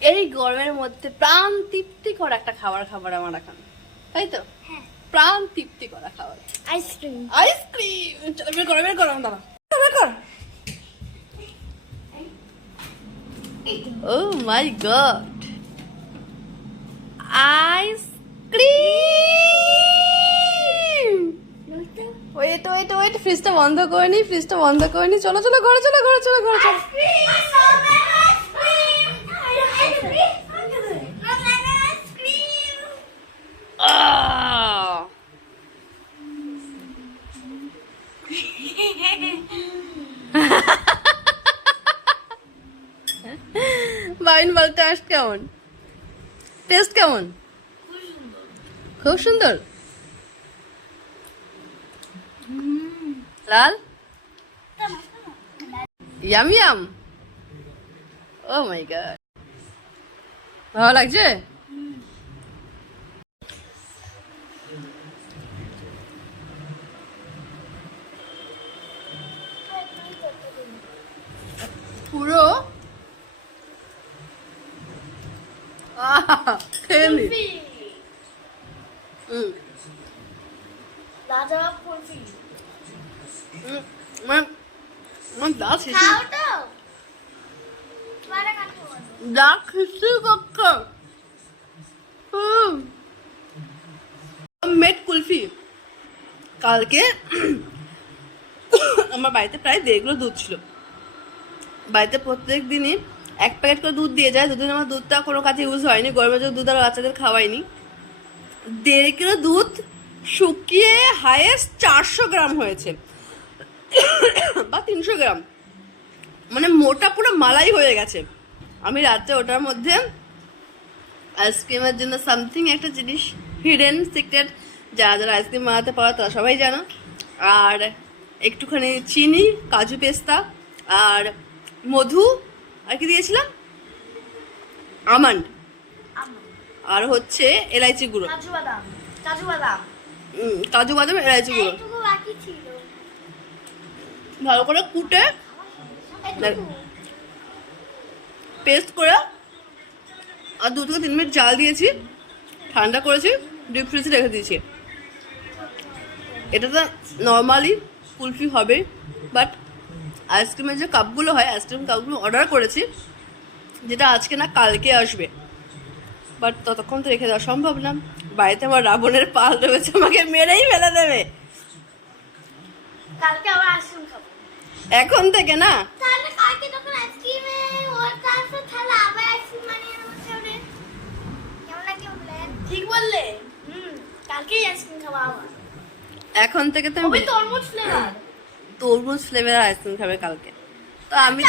এই গরমের মধ্যে প্রাণ তৃপ্তি করা একটা খাবার খাবার আমার এখন। তাই তো? হ্যাঁ। প্রাণ তৃপ্তি করা খাবার। Ice cream. Ice cream! চলো বের করো বের করো দাঁড়া বের কর। ও my god ice cream! Wait wait wait ফ্রিজটা বন্ধ করে নি ফ্রিজটা বন্ধ করে নি চলো চলো ঘরে চলো ঘরে চলো ঘরে চলো। বাইন বল টেস্ট কেমন? টেস্ট কেমন? খুব সুন্দর। লাল? ইয়াম ও মাই গড ভালো লাগছে পুরো আহা, খেয়ে নি হুম লাজবাব কুলফি হুম, মানে আমার দাঁত শিশি খাও তো তোমারে কাটতে বলো দাঁত শিশি করছে হুম মেট কুলফি কালকে আমার বাড়িতে প্রায় দেড় কিলো দুধ ছিল। বাড়িতে প্রত্যেক দিনই এক প্যাকেট করে দুধ দিয়ে যায়। দুদিন আমার দুধটা কোনো কাজে ইউজ হয়নি। গরমের জন্য দুধ আর বাচ্চাদের খাওয়াইনি। দেড় কিলো দুধ শুকিয়ে হায়েস্ট চারশো গ্রাম হয়েছে। বা তিনশো গ্রাম। মানে মোটা পুরো মালাই হয়ে গেছে। আমি রাত্রে ওটার মধ্যে আইসক্রিমের জন্য সামথিং একটা জিনিস হিডেন সিক্রেট যারা যারা আইসক্রিম বানাতে পারো তারা সবাই জানো। আর একটুখানি চিনি, কাজু পেস্তা, আর মধু আর কি দিয়েছিলাম? আমন্ড। আর হচ্ছে এলাইচি গুঁড়ো। কাজু বাদাম। কাজু বাদাম। কাজু বাদাম এলাইচি গুঁড়ো। ভালো করে কুটে পেস্ট করে আর দু থেকে তিন মিনিট জাল দিয়েছি ঠান্ডা করেছি ডিপ ফ্রিজে রেখে দিয়েছি। এটা তো নর্মালি কুলফি হবে বাট আইসক্রিমের যে কাপগুলো হয় আইসক্রিম কাপগুলো অর্ডার করেছি যেটা আজকে না কালকে আসবে। বাট ততক্ষণ তো রেখে দেওয়া সম্ভব না। বাড়িতে আমার রাবণের পাল রয়েছে আমাকে মেরেই ফেলে দেবে। কালকে আবার আইসক্রিম খাব। এখন থেকে না? তাহলে কালকে যখন আইসক্রিমে ওর তারপর তাহলে আবার আইসক্রিম বানিয়ে নেব সেটা কেমন লাগে বলেন ঠিক বললে। হুম কালকেই আইসক্রিম খাব আবার। এখন থেকে তো আমি তরমুজ ফ্লেভার। তরমুজ ফ্লেভার আইসক্রিম খাবে কালকে। তো আমি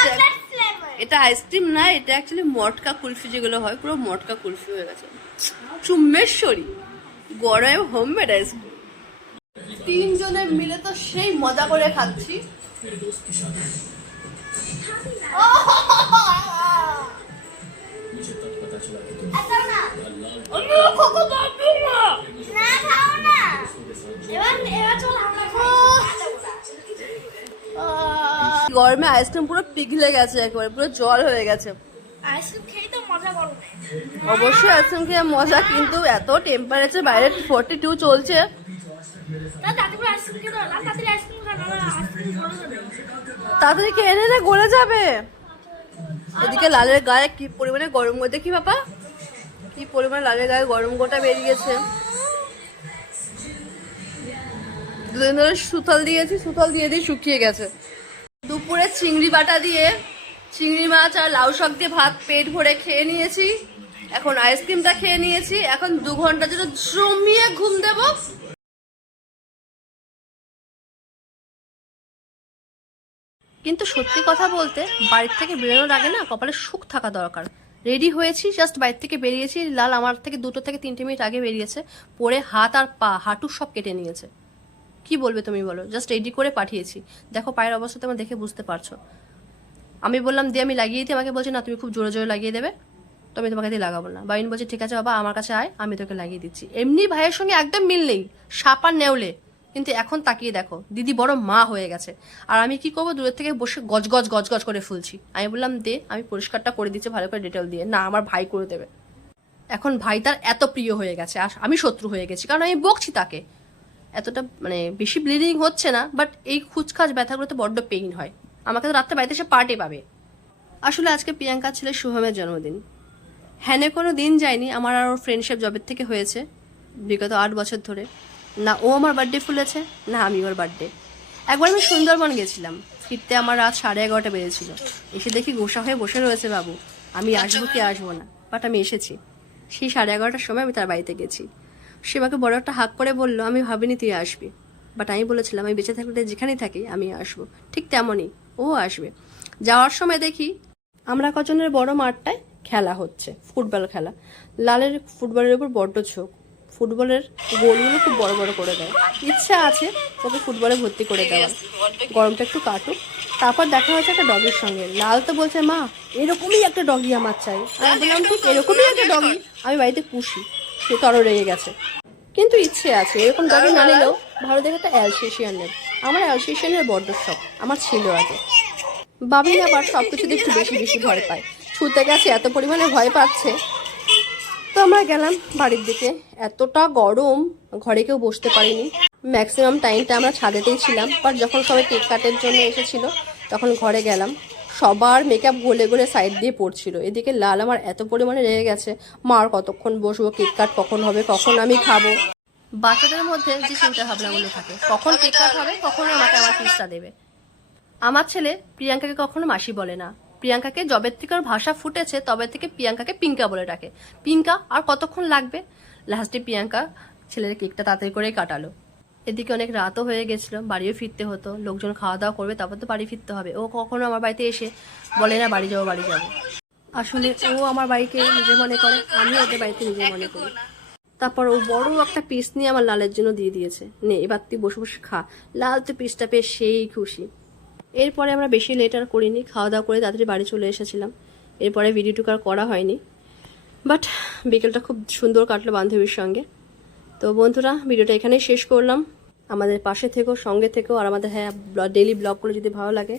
এটা আইসক্রিম না এটা অ্যাকচুয়ালি মটকা কুলফি যেগুলো হয় পুরো মটকা কুলফি হয়ে গেছে। চুম্বেশ্বরী গরমে হোমমেড আইসক্রিম তিনজনে মিলে তো সেই মজা করে খাচ্ছি। খাও না না খাও না এবার এবার চল আমরা গরমে আইসক্রিম পুরো পিঘলে গেছে একেবারে পুরো জল হয়ে গেছে। আইসক্রিম খেয়ে তো মজা গরমে অবশ্যই আইসক্রিম খেয়ে মজা কিন্তু এত টেম্পারেচার বাইরে ফোর্টি টু চলছে তাড়াতাড়ি খেয়ে দাও না তাড়াতাড়ি আইসক্রিম খাও না আইসক্রিম গলে যাবে। এদিকে লালের গায়ে কি পরিমাণে গরম গো দেখি বাবা। কি পরিমাণে লালের গায়ে গরম গোটা বেরিয়েছে। দুদিন ধরে সুতল দিয়েছি সুতল দিয়ে দিয়ে শুকিয়ে গেছে। দুপুরে চিংড়ি বাটা দিয়ে চিংড়ি মাছ আর লাউ শাক দিয়ে ভাত পেট ভরে খেয়ে নিয়েছি। এখন আইসক্রিমটা খেয়ে নিয়েছি। এখন দু ঘণ্টা জন্য জমিয়ে ঘুম দেবো। কিন্তু সত্যি কথা বলতে, বাড়ির থেকে বেরোনোর আগে না কপালে সুখ থাকা দরকার। রেডি হয়েছি, জাস্ট বাইর থেকে বেরিয়েছি। লাল আমার থেকে দুটো থেকে তিনটে মিনিট আগে বেরিয়েছে। পরে হাত আর পা, হাঁটু সব কেটে নিয়েছে। কি বলবে তুমি বলো? জাস্ট রেডি করে পাঠিয়েছি। দেখো, পায়ের অবস্থা তোমার দেখে বুঝতে পারছ। আমি বললাম দিয়ে আমি লাগিয়ে দিই। আমাকে বলছে, না, তুমি খুব জোরে জোরে লাগিয়ে দেবে। তো আমি তোমাকে দিয়ে লাগাবো না। বাইন বলছে, ঠিক আছে বাবা, আমার কাছে আয়, আমি তোকে লাগিয়ে দিচ্ছি। এমনি ভাইয়ের সঙ্গে একদম মিল নেই। সাপ আর নেওলে কিন্তু এখন তাকিয়ে দেখো, দিদি বড় মা হয়ে গেছে। আর আমি কি করব? দূরের থেকে বসে গজ গজ গজ গজ করে ফুলছি। আমি বললাম, দে, আমি পরিষ্কারটা করে দিচ্ছি, ভালো করে ডিটেল দিয়ে। না, আমার ভাই করে দেবে। এখন ভাই তার এত প্রিয় হয়ে গেছে, আর আমি শত্রু হয়ে গেছি। কারণ আমি বকছি তাকে। এতটা মানে বেশি ব্লিডিং হচ্ছে না বাট এই খুচখাচ ব্যথাগুলোতে বড্ড পেইন হয়। আমাকে তো রাত্রে বাড়িতে এসে পার্টি পাবে। আসলে আজকে প্রিয়াঙ্কার ছেলে শুভমের জন্মদিন। হ্যানে কোনো দিন যায়নি, আমার আর ওর ফ্রেন্ডশিপ জবের থেকে হয়েছে, বিগত আট বছর ধরে। না ও আমার বার্থডে ফুলেছে, না আমি ওর বার্থডে একবার আমি সুন্দরবন গেছিলাম, ফিরতে আমার রাত সাড়ে এগারোটা বেজেছিল। এসে দেখি গোসা হয়ে বসে রয়েছে বাবু। আমি আসব কি আসব না বাট আমি এসেছি। সেই সাড়ে এগারোটার সময় আমি তার বাড়িতে গেছি। সে আমাকে বড় একটা হাক করে বলল, আমি ভাবিনি তুই আসবি। বাট আমি বলেছিলাম, আমি বেঁচে থাকলে যেখানেই থাকি, আমি আসব। ঠিক তেমনই, ও আসবে। যাওয়ার সময় দেখি আমরা কজনের বড় মাঠটায় খেলা হচ্ছে, ফুটবল খেলা। লালের ফুটবলের উপর বড্ড ঝোঁক। ফুটবলের গোলগুলো খুব বড় বড় করে দেয়। ইচ্ছা আছে ওকে ফুটবলে ভর্তি করে দেওয়ার। গরমটা একটু কাটুক। তারপর দেখা হয়েছে একটা ডগির সঙ্গে। লাল তো বলছে, মা, এরকমই একটা ডগি আমার চাই। আমি বললাম, ঠিক এরকমই একটা ডগি, আমি বাড়িতে পুষি। সে তরো রেগে গেছে। কিন্তু ইচ্ছে আছে এরকম ডগি না নিলেও দেখে একটা অ্যালসেশিয়ানের আমার অ্যালসেশিয়ানের বড্ড শখ আমার ছিল আগে। বাবিন আবার সব কিছুতে একটু বেশি বেশি ভয় পায়। ছুতে গেছে এত পরিমাণে ভয় পাচ্ছে। তো আমরা গেলাম বাড়ির দিকে। এতটা গরম ঘরে কেউ বসতে পারিনি। ম্যাক্সিমাম টাইমটা আমরা ছাদেতেই ছিলাম বাট যখন সবাই কেক কাটের জন্য এসেছিল তখন ঘরে গেলাম। সবার মেকআপ গলে গলে সাইড দিয়ে পড়ছিল। এদিকে লাল আমার এত পরিমাণে রেগে গেছে। মার কতক্ষণ বসবো কেক কাট কখন হবে, কখন আমি খাব? বাচ্চাদের মধ্যে যে চিন্তা ভাবনাগুলো থাকে, কখন কেক কাট হবে, কখন আমাকে আমার পিসটা দেবে। আমার ছেলে প্রিয়াঙ্কাকে কখনো মাসি বলে না। প্রিয়াঙ্কাকে জবের থেকে ওর ভাষা ফুটেছে, তবে থেকে প্রিয়াঙ্কাকে পিঙ্কা বলে ডাকে। পিঙ্কা, আর কতক্ষণ লাগবে? লাস্টে প্রিয়াঙ্কা ছেলের কেকটা তাড়াতাড়ি করে কাটালো। এদিকে অনেক রাতও হয়ে গেছিল, বাড়িও ফিরতে হতো, লোকজন খাওয়া দাওয়া করবে, তারপর তো বাড়ি ফিরতে হবে। ও কখনো আমার বাড়িতে এসে বলে, না, বাড়ি যাব বাড়ি যাব। আসলে ও আমার বাড়িকে নিজে মনে করে আমি ওদের বাড়িতে নিজে মনে করি। তারপর ও বড় একটা পিস নিয়ে আমার লালের জন্য দিয়ে দিয়েছে। নে, এবার তুই বসে বসে খা। লাল তো পিসটা পেয়ে সেই খুশি। এরপরে আমরা বেশি লেট আর করিনি, খাওয়া দাওয়া করে তাড়াতাড়ি বাড়ি চলে এসেছিলাম। এরপরে ভিডিওটুকু আর করা হয়নি। বাট বিকেলটা খুব সুন্দর কাটলো বান্ধবীর সঙ্গে। তো বন্ধুরা, ভিডিওটা এখানেই শেষ করলাম। আমাদের পাশে থেকেও সঙ্গে থেকেও আর আমাদের হ্যাঁ ডেলি ব্লগগুলো যদি ভালো লাগে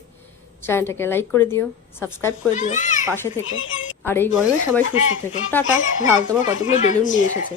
চ্যানেলটাকে লাইক করে দিও সাবস্ক্রাইব করে দিও, পাশে থেকে। আর এই গরমে সবাই সুস্থ থেকো। টাটা। লাল তোমার কতগুলো বেলুন নিয়ে এসেছে।